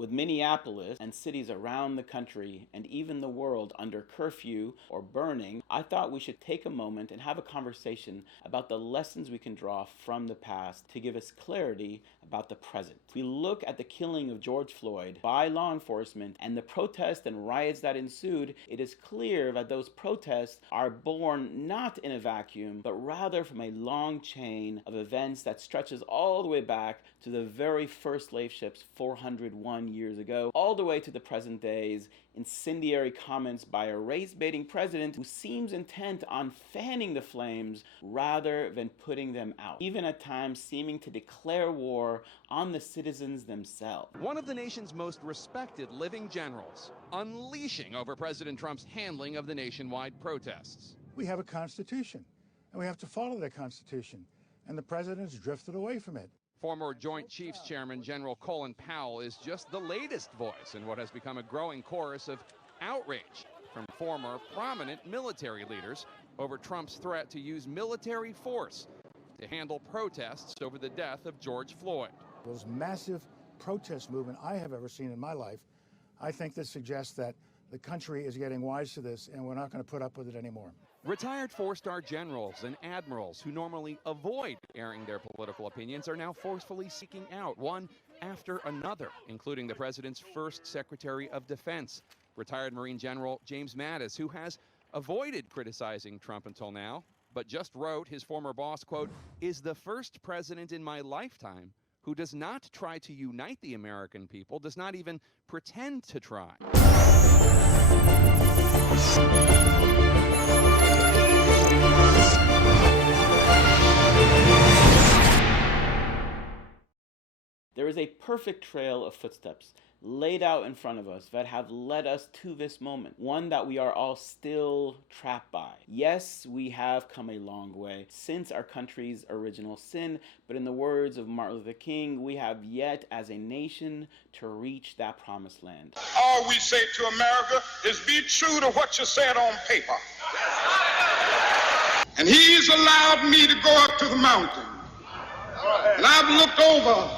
With Minneapolis and cities around the country and even the world under curfew or burning, I thought we should take a moment and have a conversation about the lessons we can draw from the past to give us clarity about the present. We look at the killing of George Floyd by law enforcement and the protests and riots that ensued. It is clear that those protests are born not in a vacuum, but rather from a long chain of events that stretches all the way back to the very first slave ships 401 years ago, all the way to the present days, incendiary comments by a race-baiting president who seems intent on fanning the flames rather than putting them out, even at times seeming to declare war on the citizens themselves. One of the nation's most respected living generals, unleashing over President Trump's handling of the nationwide protests. We have a constitution, and we have to follow that constitution, and the president's drifted away from it. Former Joint Chiefs Chairman General Colin Powell is just the latest voice in what has become a growing chorus of outrage from former prominent military leaders over Trump's threat to use military force to handle protests over the death of George Floyd. Those massive protest movement I have ever seen in my life, I think this suggests that the country is getting wise to this, and we're not going to put up with it anymore. Retired four-star generals and admirals who normally avoid airing their political opinions are now forcefully seeking out one after another, including the president's first Secretary of Defense, retired Marine General James Mattis, who has avoided criticizing Trump until now, but just wrote his former boss, quote, "is the first president in my lifetime who does not try to unite the American people, does not even pretend to try." There is a perfect trail of footsteps laid out in front of us that have led us to this moment, one that we are all still trapped by. Yes, we have come a long way since our country's original sin, but in the words of Martin Luther King, we have yet as a nation to reach that promised land. All we say to America is be true to what you said on paper. And he's allowed me to go up to the mountain. And I've looked over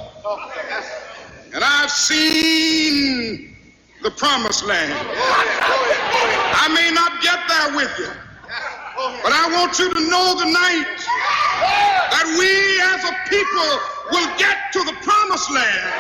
and I've seen the promised land. I may not get there with you, but I want you to know tonight that we as a people will get to the promised land.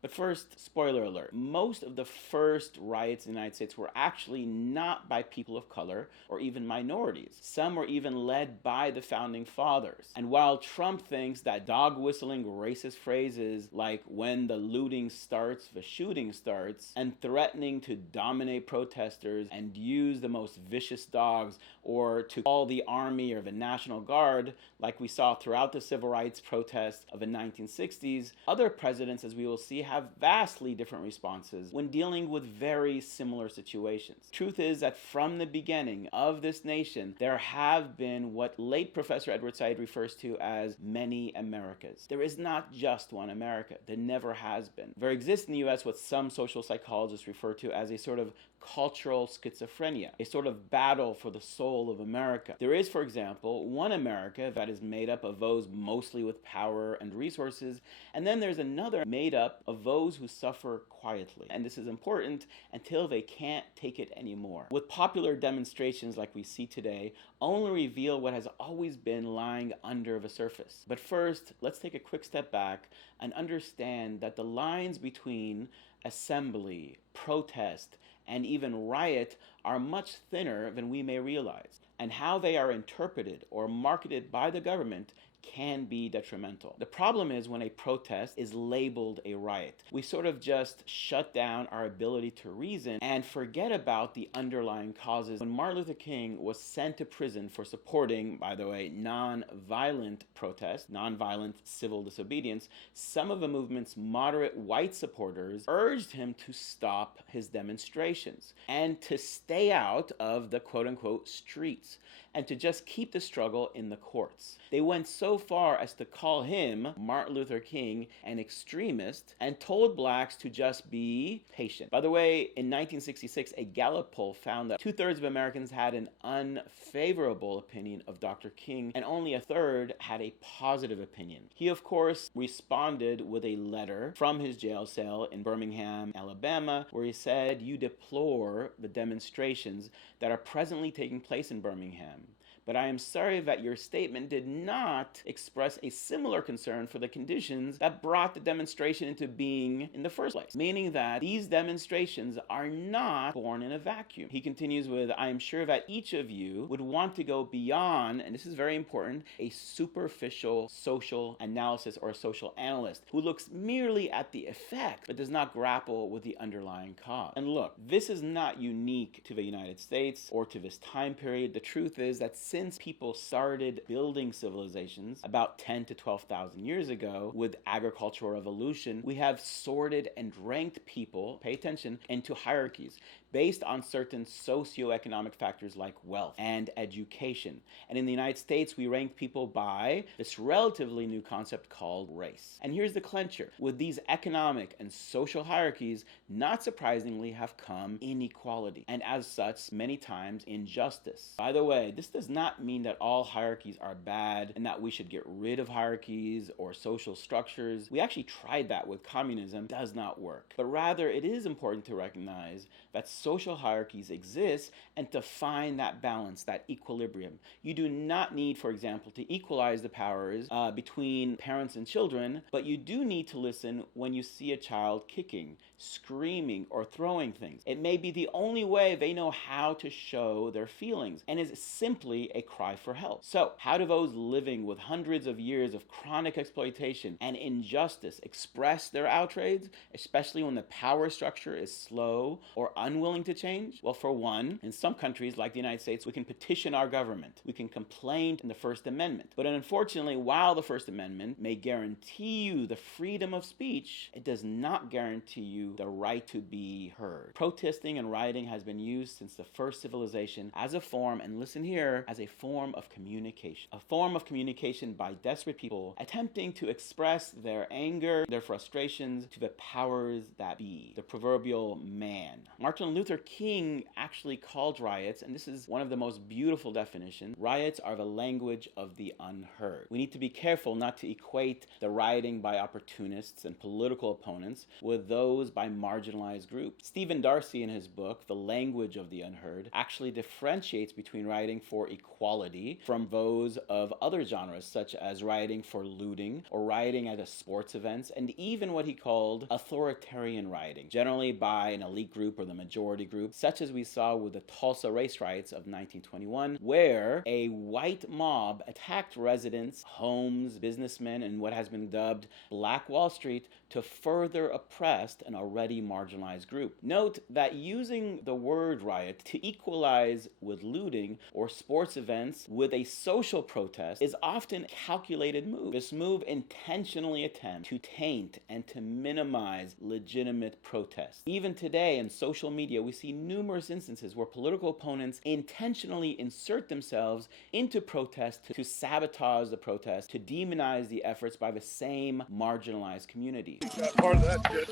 But first, spoiler alert, most of the first riots in the United States were actually not by people of color or even minorities. Some were even led by the founding fathers. And while Trump thinks that dog-whistling racist phrases like "when the looting starts, the shooting starts," and threatening to dominate protesters and use the most vicious dogs, or to call the army or the National Guard, like we saw throughout the civil rights protests of the 1960s, other presidents, as we will see, have vastly different responses when dealing with very similar situations. Truth is that from the beginning of this nation, there have been what late Professor Edward Said refers to as many Americas. There is not just one America. There never has been. There exists in the US what some social psychologists refer to as a sort of cultural schizophrenia, a sort of battle for the soul of America. There is, for example, one America that is made up of those mostly with power and resources, and then there's another made up of those who suffer quietly. And this is important until they can't take it anymore. With popular demonstrations like we see today, only reveal what has always been lying under the surface. But first, let's take a quick step back and understand that the lines between assembly, protest, and even riot are much thinner than we may realize, and how they are interpreted or marketed by the government can be detrimental. The problem is when a protest is labeled a riot. We sort of just shut down our ability to reason and forget about the underlying causes. When Martin Luther King was sent to prison for supporting, by the way, non-violent protest, non-violent civil disobedience, some of the movement's moderate white supporters urged him to stop his demonstrations and to stay out of the quote-unquote streets and to just keep the struggle in the courts. They went so so far as to call him, Martin Luther King, an extremist, and told blacks to just be patient. By the way, in 1966, a Gallup poll found that 2/3 of Americans had an unfavorable opinion of Dr. King, and only 1/3 had a positive opinion. He, of course, responded with a letter from his jail cell in Birmingham, Alabama, where he said, "You deplore the demonstrations that are presently taking place in Birmingham. But I am sorry that your statement did not express a similar concern for the conditions that brought the demonstration into being in the first place," meaning that these demonstrations are not born in a vacuum. He continues with, "I am sure that each of you would want to go beyond," and this is very important, "a superficial social analysis or a social analyst who looks merely at the effect but does not grapple with the underlying cause." And look, this is not unique to the United States or to this time period. The truth is that since people started building civilizations about 10 to 12,000 years ago with agricultural revolution, we have sorted and ranked people, pay attention, into hierarchies based on certain socioeconomic factors like wealth and education. And in the United States, we rank people by this relatively new concept called race. And here's the clincher. With these economic and social hierarchies, not surprisingly, have come inequality, and as such, many times injustice. By the way, this does not mean that all hierarchies are bad and that we should get rid of hierarchies or social structures. We actually tried that with communism. It does not work. But rather, it is important to recognize that social hierarchies exist and to find that balance, that equilibrium. You do not need, for example, to equalize the powers between parents and children, but you do need to listen when you see a child kicking, screaming, or throwing things. It may be the only way they know how to show their feelings and is simply a cry for help. So, how do those living with hundreds of years of chronic exploitation and injustice express their outrage, especially when the power structure is slow or unwilling to change? Well, for one, in some countries like the United States, we can petition our government. We can complain in the First Amendment. But unfortunately, while the First Amendment may guarantee you the freedom of speech, it does not guarantee you the right to be heard. Protesting and rioting has been used since the first civilization as a form, and listen here, as a form of communication. A form of communication by desperate people attempting to express their anger, their frustrations to the powers that be, the proverbial man. Martin Luther King actually called riots, and this is one of the most beautiful definitions, riots are the language of the unheard. We need to be careful not to equate the rioting by opportunists and political opponents with those by marginalized groups. Stephen Darcy, in his book, The Language of the Unheard, actually differentiates between rioting for equality from those of other genres, such as rioting for looting or rioting at a sports events, and even what he called authoritarian rioting, generally by an elite group or the majority group, such as we saw with the Tulsa race riots of 1921, where a white mob attacked residents, homes, businessmen, and what has been dubbed Black Wall Street to further oppress an already marginalized group. Note that using the word riot to equalize with looting or sports events with a social protest is often a calculated move. This move intentionally attempts to taint and to minimize legitimate protest. Even today in social media, we see numerous instances where political opponents intentionally insert themselves into protests to sabotage the protest, to demonize the efforts by the same marginalized community. Part of that shit.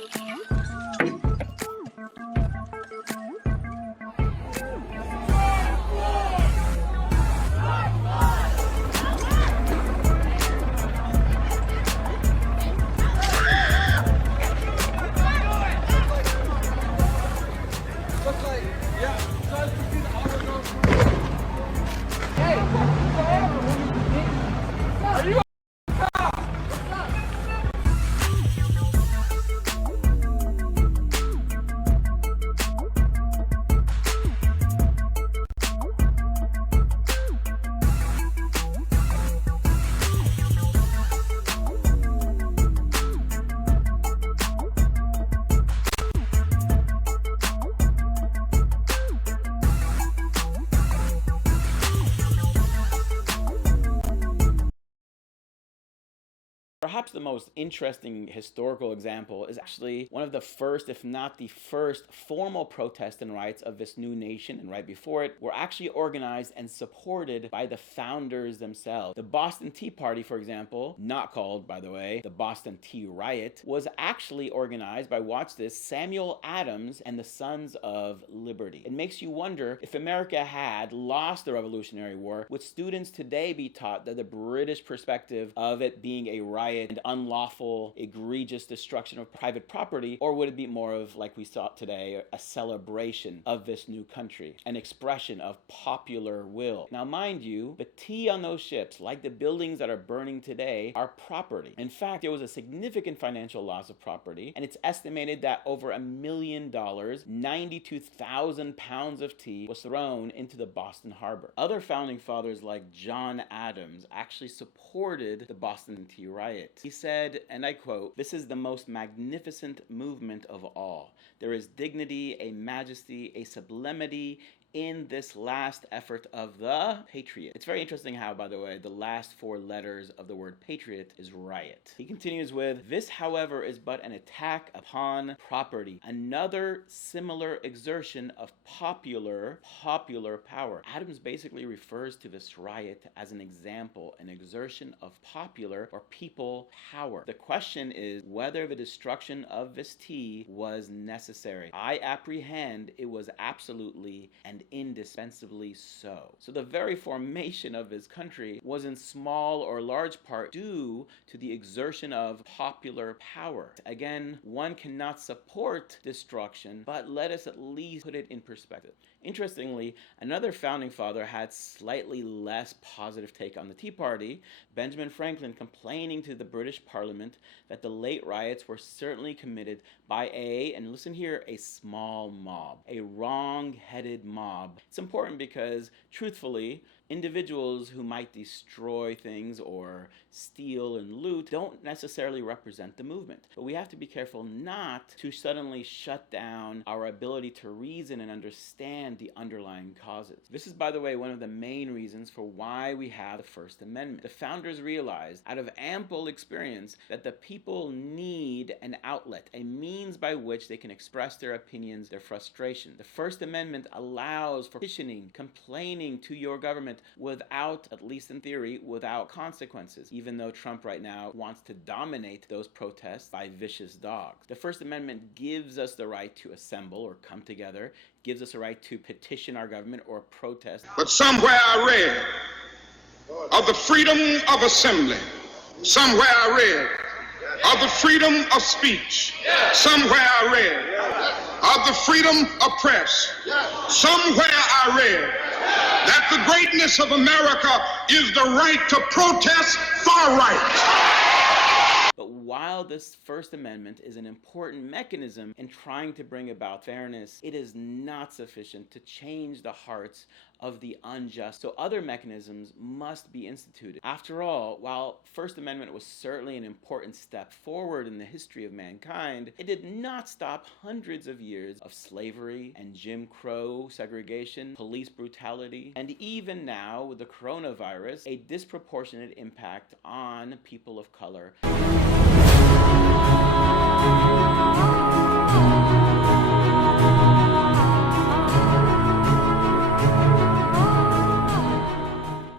Perhaps the most interesting historical example is actually one of the first, if not the first, formal protests and riots of this new nation, and right before it, were actually organized and supported by the founders themselves. The Boston Tea Party, for example, not called, by the way, the Boston Tea Riot, was actually organized by, watch this, Samuel Adams and the Sons of Liberty. It makes you wonder, if America had lost the Revolutionary War, would students today be taught that the British perspective of it being a riot and unlawful, egregious destruction of private property, or would it be more of, like we saw today, a celebration of this new country, an expression of popular will? Now, mind you, the tea on those ships, like the buildings that are burning today, are property. In fact, there was a significant financial loss of property, and it's estimated that over $1 million, 92,000 pounds of tea, was thrown into the Boston harbor. Other founding fathers like John Adams actually supported the Boston Tea Riot. He said, and I quote, "This is the most magnificent movement of all. There is dignity, a majesty, a sublimity in this last effort of the patriot." It's very interesting how, by the way, the last four letters of the word patriot is riot. He continues with, "This, however, is but an attack upon property, another similar exertion of popular power." Adams basically refers to this riot as an example, an exertion of popular or people power. The question is whether the destruction of this tea was necessary. I apprehend it was absolutely and indispensably so. So the very formation of his country was in small or large part due to the exertion of popular power. Again, one cannot support destruction, but let us at least put it in perspective. Interestingly, another founding father had slightly less positive take on the Tea Party, Benjamin Franklin, complaining to the British Parliament that the late riots were certainly committed by and listen here, a small mob, a wrong-headed mob. It's important because, truthfully, individuals who might destroy things or steal and loot don't necessarily represent the movement. But we have to be careful not to suddenly shut down our ability to reason and understand the underlying causes. This is, by the way, one of the main reasons for why we have the First Amendment. The founders realized, out of ample experience, that the people need an outlet, a means by which they can express their opinions, their frustration. The First Amendment allows for petitioning, complaining to your government without, at least in theory, without consequences, even though Trump right now wants to dominate those protests by vicious dogs. The First Amendment gives us the right to assemble or come together, gives us a right to petition our government or protest. But somewhere I read of the freedom of assembly. Somewhere I read of the freedom of speech. Somewhere I read of the freedom of press. Somewhere I read that the greatness of America is the right to protest far right. But while this First Amendment is an important mechanism in trying to bring about fairness, it is not sufficient to change the hearts of the unjust, so other mechanisms must be instituted. After all, while First Amendment was certainly an important step forward in the history of mankind, it did not stop hundreds of years of slavery and Jim Crow segregation, police brutality, and even now, with the coronavirus, a disproportionate impact on people of color.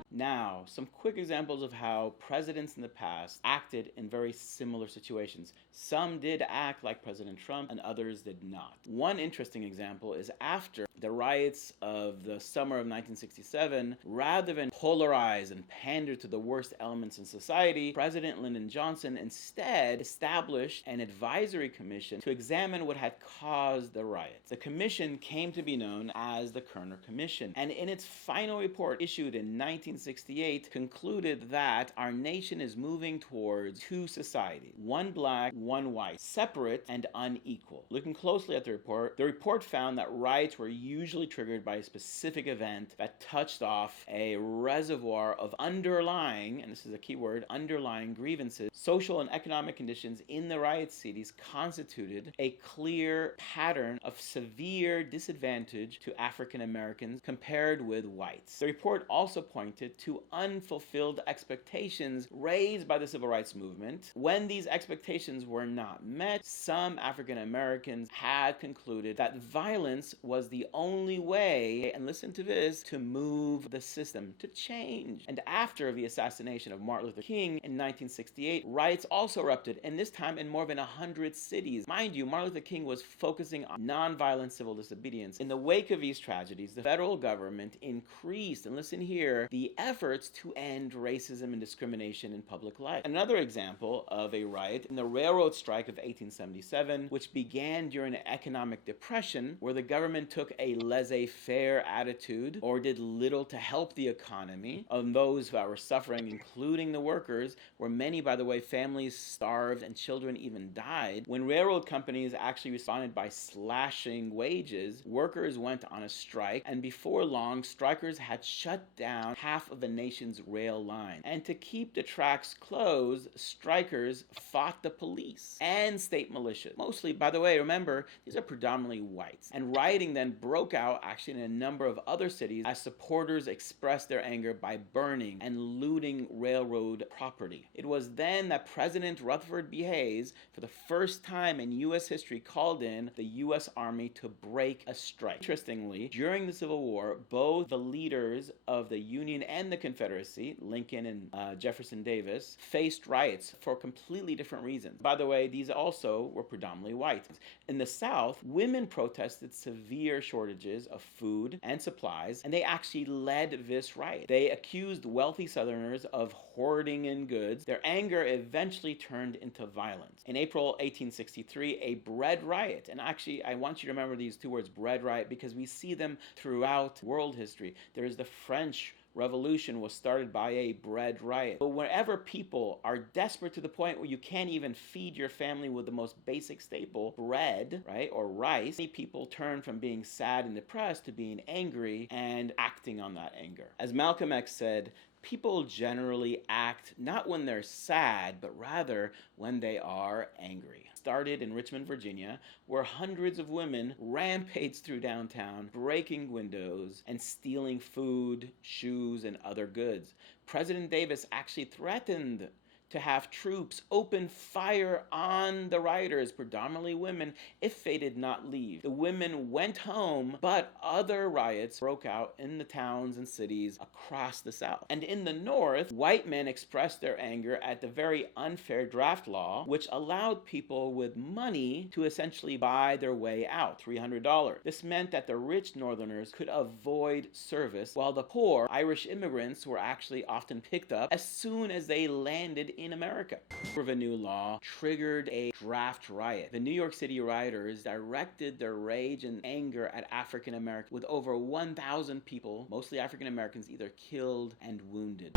Now, some quick examples of how presidents in the past acted in very similar situations. Some did act like President Trump and others did not. One interesting example is after the riots of the summer of 1967, rather than polarize and pander to the worst elements in society, President Lyndon Johnson instead established an advisory commission to examine what had caused the riots. The commission came to be known as the Kerner Commission, and in its final report issued in 1968 concluded that our nation is moving towards two societies, one black, one white, separate and unequal. Looking closely at the report found that riots were usually triggered by a specific event that touched off a reservoir of underlying, and this is a key word, underlying grievances. Social and economic conditions in the riot cities constituted a clear pattern of severe disadvantage to African Americans compared with whites. The report also pointed to unfulfilled expectations raised by the civil rights movement. When these expectations were not met, some African Americans had concluded that violence was the only way, and listen to this, to move the system, to change. And after the assassination of Martin Luther King in 1968, riots also erupted, and this time in more than 100 cities. Mind you, Martin Luther King was focusing on nonviolent civil disobedience. In the wake of these tragedies, the federal government increased, and listen here, the efforts to end racism and discrimination in public life. Another example of a riot in the railroad strike of 1877, which began during an economic depression, where the government took a laissez-faire attitude or did little to help the economy of those that were suffering, including the workers, where many, by the way, families starved and children even died. When railroad companies actually responded by slashing wages, workers went on a strike, and before long, strikers had shut down half of the nation's rail line. And to keep the tracks closed, strikers fought the police and state militias. Mostly, by the way, remember, these are predominantly whites. And rioting then broke out actually in a number of other cities as supporters expressed their anger by burning and looting railroad property. It was then that President Rutherford B. Hayes, for the first time in U.S. history, called in the U.S. Army to break a strike. Interestingly, during the Civil War, both the leaders of the Union and the Confederacy, Lincoln and Jefferson Davis, faced riots for completely different reasons. By the way, these also were predominantly white. In the South, women protested severe shortages of food and supplies, and they actually led this riot. They accused wealthy Southerners of hoarding in goods. Their anger eventually turned into violence. In April 1863, a bread riot, and actually I want you to remember these two words, bread riot, because we see them throughout world history. There is the French Revolution was started by a bread riot. But wherever people are desperate to the point where you can't even feed your family with the most basic staple, bread, right, or rice, many people turn from being sad and depressed to being angry and acting on that anger. As Malcolm X said, people generally act not when they're sad, but rather when they are angry. Started in Richmond, Virginia, where hundreds of women rampaged through downtown, breaking windows and stealing food, shoes, and other goods. President Davis actually threatened to have troops open fire on the rioters, predominantly women, if they did not leave. The women went home, but other riots broke out in the towns and cities across the South. And in the North, white men expressed their anger at the very unfair draft law, which allowed people with money to essentially buy their way out, $300. This meant that the rich Northerners could avoid service, while the poor Irish immigrants were actually often picked up as soon as they landed in America. The new law triggered a draft riot. The New York City rioters directed their rage and anger at African Americans, with over 1,000 people, mostly African Americans, either killed and wounded.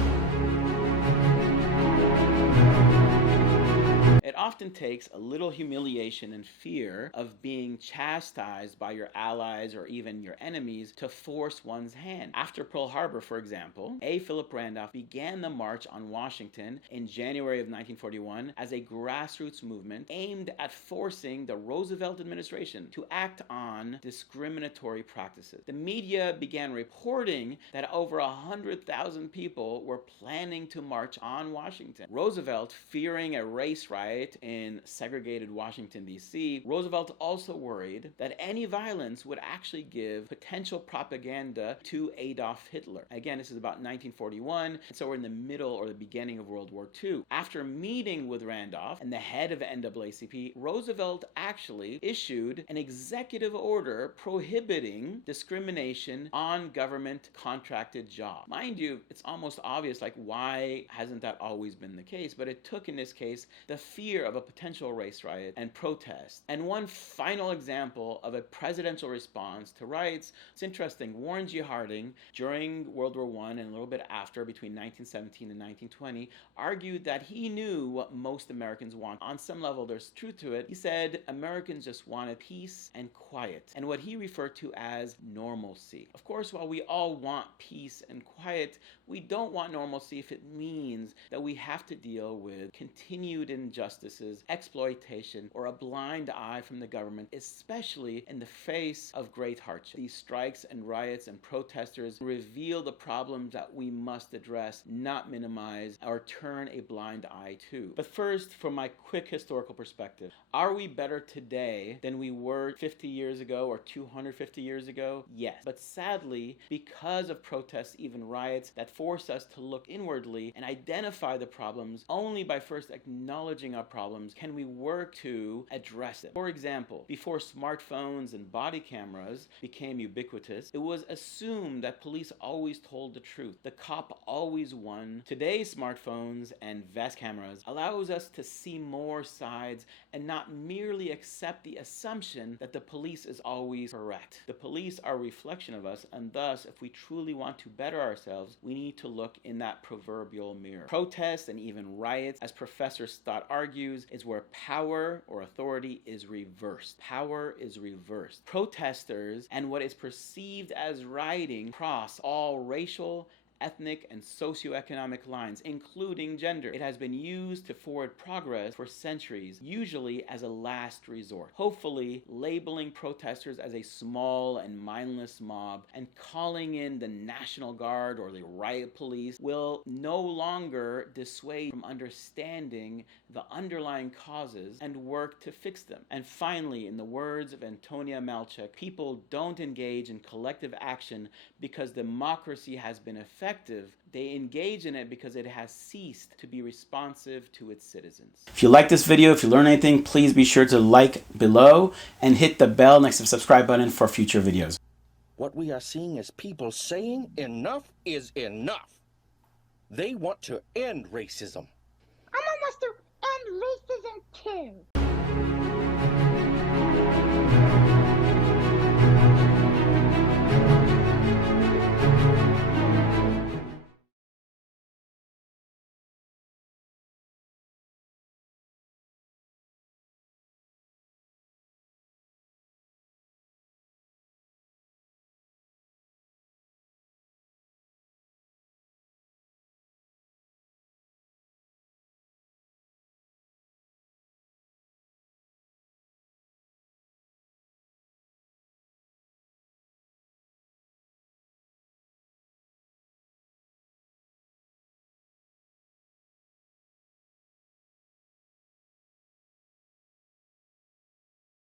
It often takes a little humiliation and fear of being chastised by your allies or even your enemies to force one's hand. After Pearl Harbor, for example, A. Philip Randolph began the March on Washington in January of 1941 as a grassroots movement aimed at forcing the Roosevelt administration to act on discriminatory practices. The media began reporting that over 100,000 people were planning to march on Washington. Roosevelt, fearing a race riot in segregated Washington, D.C., Roosevelt also worried that any violence would actually give potential propaganda to Adolf Hitler. Again, this is about 1941, and so we're in the middle or the beginning of World War II. After meeting with Randolph and the head of NAACP, Roosevelt actually issued an executive order prohibiting discrimination on government contracted jobs. Mind you, it's almost obvious, like, why hasn't that always been the case? But it took, in this case, the fear of a potential race riot and protest. And one final example of a presidential response to riots, it's interesting, Warren G. Harding, during World War I and a little bit after, between 1917 and 1920, argued that he knew what most Americans want. On some level, there's truth to it. He said Americans just wanted peace and quiet, and what he referred to as normalcy. Of course, while we all want peace and quiet, we don't want normalcy if it means that we have to deal with continued injustices, exploitation, or a blind eye from the government, especially in the face of great hardship. These strikes and riots and protesters reveal the problems that we must address, not minimize or turn a blind eye to. But first, from my quick historical perspective, are we better today than we were 50 years ago or 250 years ago? Yes. But sadly, because of protests, even riots, that force us to look inwardly and identify the problems, only by first acknowledging our problems can we work to address them. For example, before smartphones and body cameras became ubiquitous, it was assumed that police always told the truth. The cop always won. Today's smartphones and vast cameras allows us to see more sides and not merely accept the assumption that the police is always correct. The police are a reflection of us, and thus, if we truly want to better ourselves, we need to look in that proverbial mirror. Protests and even riots, as Professor Stott argues, is where power or authority is reversed. Power is reversed. Protesters and what is perceived as rioting cross all racial, ethnic, and socioeconomic lines, including gender. It has been used to forward progress for centuries, usually as a last resort. Hopefully, labeling protesters as a small and mindless mob and calling in the National Guard or the riot police will no longer dissuade from understanding the underlying causes and work to fix them. And finally, in the words of Antonia Malchuk, people don't engage in collective action because democracy has been effective. They engage in it because it has ceased to be responsive to its citizens. If you like this video, if you learn anything, please be sure to like below and hit the bell next to the subscribe button for future videos. What we are seeing is people saying enough is enough. They want to end racism. I want us to end racism too.